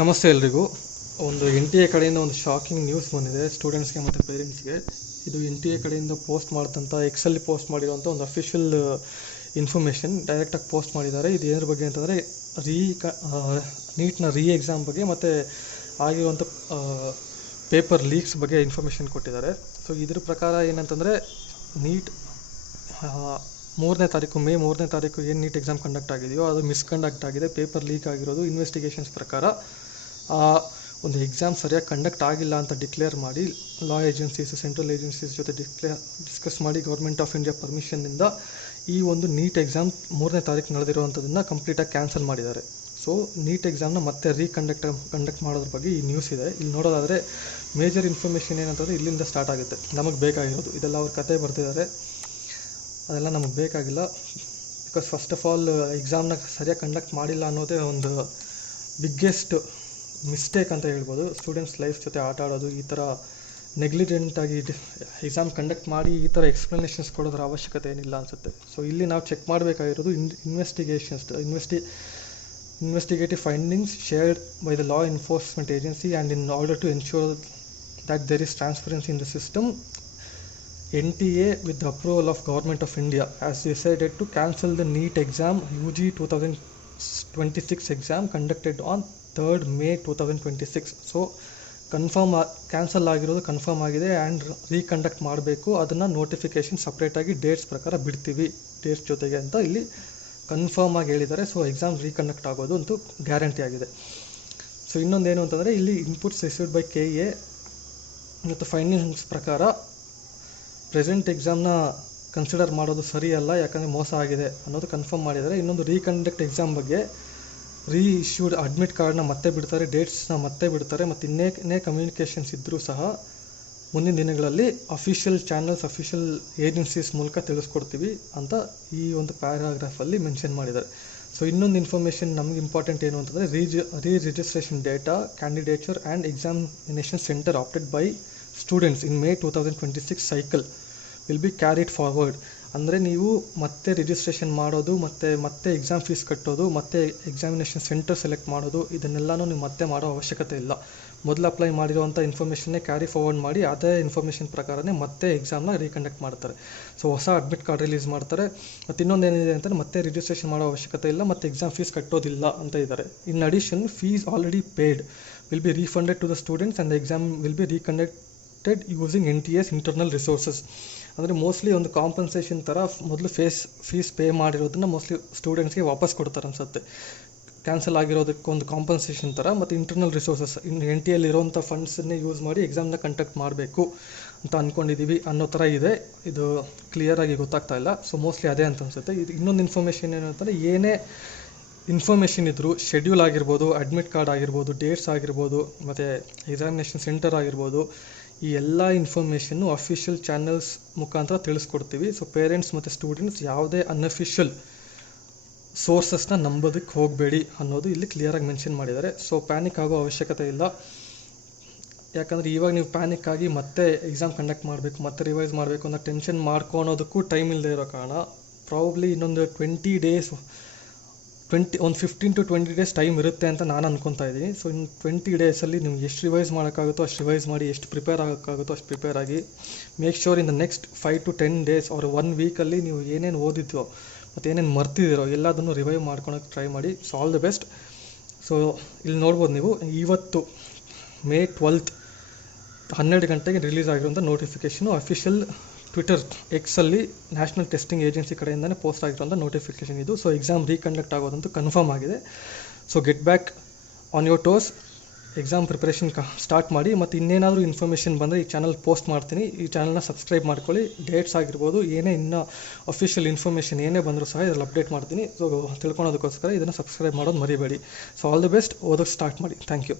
ನಮಸ್ತೆ ಎಲ್ರಿಗೂ. ಒಂದು ಎನ್ ಟಿ ಎ ಕಡೆಯಿಂದ ಒಂದು ಶಾಕಿಂಗ್ ನ್ಯೂಸ್ ಬಂದಿದೆ ಸ್ಟೂಡೆಂಟ್ಸ್ಗೆ ಮತ್ತು ಪೇರೆಂಟ್ಸ್ಗೆ. ಇದು ಎನ್ ಟಿ ಎ ಕಡೆಯಿಂದ ಪೋಸ್ಟ್ ಮಾಡಿದಂಥ ಎಕ್ಸಲ್ಲಿ ಪೋಸ್ಟ್ ಮಾಡಿರೋಂಥ ಒಂದು ಅಫಿಷಿಯಲ್ ಇನ್ಫಾರ್ಮೇಷನ್ ಡೈರೆಕ್ಟಾಗಿ ಪೋಸ್ಟ್ ಮಾಡಿದ್ದಾರೆ. ಇದು ಏದ್ರ ಬಗ್ಗೆ ಅಂತಂದರೆ ನೀಟ್ನ ಎಕ್ಸಾಮ್ ಬಗ್ಗೆ ಮತ್ತು ಆಗಿರುವಂಥ ಪೇಪರ್ ಲೀಕ್ಸ್ ಬಗ್ಗೆ ಇನ್ಫಾರ್ಮೇಷನ್ ಕೊಟ್ಟಿದ್ದಾರೆ. ಸೊ ಇದ್ರ ಪ್ರಕಾರ ಏನಂತಂದರೆ ನೀಟ್ ಮೇ 3ನೇ ತಾರೀಕು ಏನು ನೀಟ್ ಎಕ್ಸಾಮ್ ಕಂಡಕ್ಟ್ ಆಗಿದೆಯೋ ಅದು ಮಿಸ್ಕಂಡಕ್ಟ್ ಆಗಿದೆ. ಪೇಪರ್ ಲೀಕ್ ಆಗಿರೋದು ಇನ್ವೆಸ್ಟಿಗೇಷನ್ಸ್ ಪ್ರಕಾರ ಒಂದು ಎಕ್ಸಾಮ್ ಸರಿಯಾಗಿ ಕಂಡಕ್ಟ್ ಆಗಿಲ್ಲ ಅಂತ ಡಿಕ್ಲೇರ್ ಮಾಡಿ ಲಾ ಏಜೆನ್ಸೀಸ್, ಸೆಂಟ್ರಲ್ ಏಜೆನ್ಸೀಸ್ ಜೊತೆ ಡಿಸ್ಕಸ್ ಮಾಡಿ ಗೌರ್ಮೆಂಟ್ ಆಫ್ ಇಂಡಿಯಾ ಪರ್ಮಿಷನ್ನಿಂದ ಈ ಒಂದು ನೀಟ್ ಎಕ್ಸಾಮ್ 3ನೇ ತಾರೀಕು ನಡೆದಿರುವಂಥದ್ದನ್ನು ಕಂಪ್ಲೀಟಾಗಿ ಕ್ಯಾನ್ಸಲ್ ಮಾಡಿದ್ದಾರೆ. ಸೊ ನೀಟ್ ಎಕ್ಸಾಮ್ನ ಮತ್ತೆ ಕಂಡಕ್ಟ್ ಮಾಡೋದ್ರ ಬಗ್ಗೆ ಈ ನ್ಯೂಸ್ ಇದೆ. ಇಲ್ಲಿ ನೋಡೋದಾದರೆ ಮೇಜರ್ ಇನ್ಫಾರ್ಮೇಷನ್ ಏನಂತಂದರೆ ಇಲ್ಲಿಂದ ಸ್ಟಾರ್ಟ್ ಆಗುತ್ತೆ. ನಮಗೆ ಬೇಕಾಗಿರೋದು ಇದೆಲ್ಲ ಅವ್ರ ಕತೆ ಬರ್ತಿದ್ದಾರೆ, ಅದೆಲ್ಲ ನಮಗೆ ಬೇಕಾಗಿಲ್ಲ. ಬಿಕಾಸ್ ಫಸ್ಟ್ ಆಫ್ ಆಲ್ ಎಕ್ಸಾಮ್ನ ಸರಿಯಾಗಿ ಕಂಡಕ್ಟ್ ಮಾಡಿಲ್ಲ ಅನ್ನೋದೇ ಒಂದು ಬಿಗ್ಗೆಸ್ಟ್ ಮಿಸ್ಟೇಕ್ ಅಂತ ಹೇಳ್ಬೋದು. ಸ್ಟೂಡೆಂಟ್ಸ್ ಲೈಫ್ ಜೊತೆ ಆಟ ಆಡೋದು, ಈ ಥರ ನೆಗ್ಲಿಜೆಂಟಾಗಿ ಎಕ್ಸಾಮ್ ಕಂಡಕ್ಟ್ ಮಾಡಿ ಈ ಥರ ಎಕ್ಸ್ಪ್ಲನೇಷನ್ಸ್ ಕೊಡೋದ್ರ ಅವಶ್ಯಕತೆ ಏನಿಲ್ಲ ಅನಿಸುತ್ತೆ. ಸೊ ಇಲ್ಲಿ ನಾವು ಚೆಕ್ ಮಾಡಬೇಕಾಗಿರೋದು investigative findings shared by the law enforcement agency, and in order to ensure that there is transparency in the system, NTA with the approval of Government of India has decided to cancel the NEET exam UG 2026 exam conducted on 3rd May 2026. So cancel ಆಗಿರೋದು confirm ಆಗಿದೆ and ರೀಕಂಡಕ್ಟ್ ಮಾಡಬೇಕು. ಅದನ್ನು notification ಸಪ್ರೇಟಾಗಿ dates ಪ್ರಕಾರ ಬಿಡ್ತೀವಿ dates ಜೊತೆಗೆ ಅಂತ ಇಲ್ಲಿ ಕನ್ಫರ್ಮ್ ಆಗಿ ಹೇಳಿದ್ದಾರೆ. ಸೊ ಎಕ್ಸಾಮ್ ರೀಕಂಡಕ್ಟ್ ಆಗೋದು ಅಂತೂ ಗ್ಯಾರಂಟಿ ಆಗಿದೆ. ಸೊ ಇನ್ನೊಂದೇನು ಅಂತಂದರೆ ಇಲ್ಲಿ ಇನ್ಪುಟ್ಸ್ ರಿಸೀವ್ಡ್ ಬೈ KA ಮತ್ತು ಫೈಂಡಿಂಗ್ಸ್ ಪ್ರಕಾರ ಪ್ರೆಸೆಂಟ್ ಎಕ್ಸಾಮ್ನ ಕನ್ಸಿಡರ್ ಮಾಡೋದು ಸರಿಯಲ್ಲ, ಯಾಕಂದರೆ ಮೋಸ ಆಗಿದೆ ಅನ್ನೋದು ಕನ್ಫರ್ಮ್ ಮಾಡಿದ್ದಾರೆ. ಇನ್ನೊಂದು ರೀಕಂಡಕ್ಟ್ ಎಕ್ಸಾಮ್ ಬಗ್ಗೆ ಇಶ್ಯೂಡ್ ಅಡ್ಮಿಟ್ ಕಾರ್ಡ್ನ ಮತ್ತೆ ಬಿಡ್ತಾರೆ, ಡೇಟ್ಸ್ನ ಮತ್ತೆ ಬಿಡ್ತಾರೆ, ಮತ್ತು ಇನ್ನೇ ಕಮ್ಯುನಿಕೇಷನ್ಸ್ ಇದ್ದರೂ ಸಹ ಮುಂದಿನ ದಿನಗಳಲ್ಲಿ ಅಫಿಷಿಯಲ್ ಚಾನಲ್ಸ್, ಅಫಿಷಿಯಲ್ ಏಜೆನ್ಸೀಸ್ ಮೂಲಕ ತಿಳಿಸ್ಕೊಡ್ತೀವಿ ಅಂತ ಈ ಒಂದು ಪ್ಯಾರಾಗ್ರಾಫಲ್ಲಿ ಮೆನ್ಷನ್ ಮಾಡಿದ್ದಾರೆ. ಸೊ ಇನ್ನೊಂದು ಇನ್ಫಾರ್ಮೇಷನ್ ನಮಗೆ ಇಂಪಾರ್ಟೆಂಟ್ ಏನು ಅಂತಂದರೆ registration data, candidature and examination centre opted by students in May 2026 cycle will be carried forward. ಅಂದರೆ ನೀವು ಮತ್ತೆ ರಿಜಿಸ್ಟ್ರೇಷನ್ ಮಾಡೋದು, ಮತ್ತೆ ಎಕ್ಸಾಮ್ ಫೀಸ್ ಕಟ್ಟೋದು, ಮತ್ತೆ ಎಕ್ಸಾಮಿನೇಷನ್ ಸೆಂಟರ್ ಸೆಲೆಕ್ಟ್ ಮಾಡೋದು, ಇದನ್ನೆಲ್ಲನೂ ನೀವು ಮತ್ತೆ ಮಾಡೋ ಅವಶ್ಯಕತೆ ಇಲ್ಲ. ಮೊದಲು ಅಪ್ಲೈ ಮಾಡಿರೋವಂಥ ಇನ್ಫಾರ್ಮೇಷನ್ನೇ ಕ್ಯಾರಿ ಫಾರ್ವರ್ಡ್ ಮಾಡಿ ಅದೇ ಇನ್ಫಾರ್ಮೇಷನ್ ಪ್ರಕಾರನೇ ಮತ್ತೆ ಎಕ್ಸಾಮ್ನ ರೀಕಂಡಕ್ಟ್ ಮಾಡ್ತಾರೆ. ಸೊ ಹೊಸ ಅಡ್ಮಿಟ್ ಕಾರ್ಡ್ ರಿಲೀಸ್ ಮಾಡ್ತಾರೆ. ಮತ್ತು ಇನ್ನೊಂದೇನಿದೆ ಅಂತಂದರೆ ಮತ್ತೆ ರಿಜಿಸ್ಟ್ರೇಷನ್ ಮಾಡೋ ಅವಶ್ಯಕತೆ ಇಲ್ಲ, ಮತ್ತು ಎಕ್ಸಾಮ್ ಫೀಸ್ ಕಟ್ಟೋದಿಲ್ಲ ಅಂತ ಇದ್ದಾರೆ. In addition, fees already paid will be refunded to the students and the exam will be reconducted using NTA's internal resources. ಅಂದರೆ ಮೋಸ್ಟ್ಲಿ ಒಂದು ಕಾಂಪನ್ಸೇಷನ್ ಥರ ಮೊದಲು ಫೀಸ್ ಪೇ ಮಾಡಿರೋದನ್ನ ಮೋಸ್ಟ್ಲಿ ಸ್ಟೂಡೆಂಟ್ಸ್ಗೆ ವಾಪಸ್ ಕೊಡ್ತಾರೆ ಅನಿಸುತ್ತೆ. ಕ್ಯಾನ್ಸಲ್ ಆಗಿರೋದಕ್ಕೆ ಒಂದು ಕಾಂಪನ್ಸೇಷನ್ ಥರ, ಮತ್ತು ಇಂಟರ್ನಲ್ ರಿಸೋರ್ಸಸ್ NTA ಇರೋವಂಥ ಫಂಡ್ಸನ್ನೇ ಯೂಸ್ ಮಾಡಿ ಎಕ್ಸಾಮ್ನ ಕಂಡಕ್ಟ್ ಮಾಡಬೇಕು ಅಂತ ಅಂದ್ಕೊಂಡಿದ್ದೀವಿ ಅನ್ನೋ ಥರ ಇದೆ. ಇದು ಕ್ಲಿಯರಾಗಿ ಗೊತ್ತಾಗ್ತಾ ಇಲ್ಲ. ಸೊ ಮೋಸ್ಟ್ಲಿ ಅದೇ ಅಂತ ಅನಿಸುತ್ತೆ. ಇದು ಇನ್ನೊಂದು ಇನ್ಫಾರ್ಮೇಷನ್ ಏನು ಅಂತಂದರೆ, ಏನೇ ಇನ್ಫಾರ್ಮೇಷನ್ ಇದ್ದರೂ ಶೆಡ್ಯೂಲ್ ಆಗಿರ್ಬೋದು, ಅಡ್ಮಿಟ್ ಕಾರ್ಡ್ ಆಗಿರ್ಬೋದು, ಡೇಟ್ಸ್ ಆಗಿರ್ಬೋದು, ಮತ್ತು ಎಕ್ಸಾಮಿನೇಷನ್ ಸೆಂಟರ್ ಆಗಿರ್ಬೋದು, ಈ ಎಲ್ಲ ಇನ್ಫಾರ್ಮೇಷನ್ನು ಅಫಿಷಿಯಲ್ ಚಾನಲ್ಸ್ ಮುಖಾಂತರ ತಿಳಿಸ್ಕೊಡ್ತೀವಿ. ಸೊ ಪೇರೆಂಟ್ಸ್ ಮತ್ತು ಸ್ಟೂಡೆಂಟ್ಸ್ ಯಾವುದೇ ಅನ್ಅಫಿಷಿಯಲ್ ಸೋರ್ಸಸ್ನ ನಂಬೋದಕ್ಕೆ ಹೋಗಬೇಡಿ ಅನ್ನೋದು ಇಲ್ಲಿ ಕ್ಲಿಯರಾಗಿ ಮೆನ್ಷನ್ ಮಾಡಿದ್ದಾರೆ. ಸೊ ಪ್ಯಾನಿಕ್ ಆಗೋ ಅವಶ್ಯಕತೆ ಇಲ್ಲ. ಯಾಕಂದರೆ ಇವಾಗ ನೀವು ಪ್ಯಾನಿಕ್ ಆಗಿ ಮತ್ತೆ ಎಕ್ಸಾಮ್ ಕಂಡಕ್ಟ್ ಮಾಡಬೇಕು, ಮತ್ತೆ ರಿವೈಸ್ ಮಾಡಬೇಕು ಅನ್ನೋ ಟೆನ್ಷನ್ ಮಾಡ್ಕೊಳೋದಕ್ಕೂ ಟೈಮ್ ಇಲ್ಲದೆ ಇರೋ ಕಾರಣ ಪ್ರಾಬಬ್ಲಿ ಇನ್ನೊಂದು 15 to 20 ಡೇಸ್ ಟೈಮ್ ಇರುತ್ತೆ ಅಂತ ನಾನು ಅನ್ಕೊತಾ ಇದ್ದೀನಿ. ಸೊ ಇನ್ನು 20 ಡೇಸಲ್ಲಿ ನೀವು ಎಷ್ಟು ರಿವೈಸ್ ಮಾಡೋಕ್ಕಾಗುತ್ತೋ ಅಷ್ಟು ರಿವೈಸ್ ಮಾಡಿ, ಎಷ್ಟು ಪ್ರಿಪೇರ್ ಆಗೋಕ್ಕಾಗುತ್ತೋ ಅಷ್ಟು ಪ್ರಿಪೇರ್ ಆಗಿ. Make sure in the next 5 to 10 days or 1 ವೀಕಲ್ಲಿ ನೀವು ಏನೇನು ಓದಿದ್ರೋ ಮತ್ತು ಏನೇನು ಮರ್ತಿದ್ದೀರೋ ಎಲ್ಲದನ್ನು ರಿವೈವ್ ಮಾಡ್ಕೊಳಕ್ಕೆ ಟ್ರೈ ಮಾಡಿ. So all the best. So ಇಲ್ಲಿ ನೋಡ್ಬೋದು ನೀವು, ಇವತ್ತು May 12 12 ಗಂಟೆಗೆ ರಿಲೀಸ್ ಆಗಿರುವಂಥ ನೋಟಿಫಿಕೇಷನು ಅಫಿಷಿಯಲ್ ಟ್ವಿಟರ್ ಎಕ್ಸಲ್ಲಿ ನ್ಯಾಷನಲ್ ಟೆಸ್ಟಿಂಗ್ ಏಜೆನ್ಸಿ ಕಡೆಯಿಂದನೇ ಪೋಸ್ಟ್ ಆಗಿರೋಂಥ ನೋಟಿಫಿಕೇಷನ್ ಇದು. ಸೊ ಎಕ್ಸಾಮ್ ರೀಕಂಡಕ್ಟ್ ಆಗೋದಂತೂ ಕನ್ಫರ್ಮ್ ಆಗಿದೆ. So get back on your toes, exam preparation start ಮಾಡಿ. ಮತ್ತು ಇನ್ನೇನಾದರೂ ಇನ್ಫಾರ್ಮೇಷನ್ ಬಂದರೆ ಈ ಚಾನಲ್ ಪೋಸ್ಟ್ ಮಾಡ್ತೀನಿ. ಈ ಚಾನಲ್ನ ಸಬ್ಸ್ಕ್ರೈಬ್ ಮಾಡ್ಕೊಳ್ಳಿ. ಡೇಟ್ಸ್ ಆಗಿರ್ಬೋದು, ಏನೇ ಇನ್ನೂ ಅಫಿಷಿಯಲ್ ಇನ್ಫಾರ್ಮೇಷನ್ ಏನೇ ಬಂದರೂ ಸಹ ಇದರಲ್ಲಿ ಅಪ್ಡೇಟ್ ಮಾಡ್ತೀನಿ. ಸೊ ತಿಳ್ಕೊಳೋದಕ್ಕೋಸ್ಕರ ಇದನ್ನು ಸಬ್ಸ್ಕ್ರೈಬ್ ಮಾಡೋದು ಮರಿಬೇಡಿ. So all the best. ಓದೋಕ್ಕೆ ಸ್ಟಾರ್ಟ್ ಮಾಡಿ. Thank you.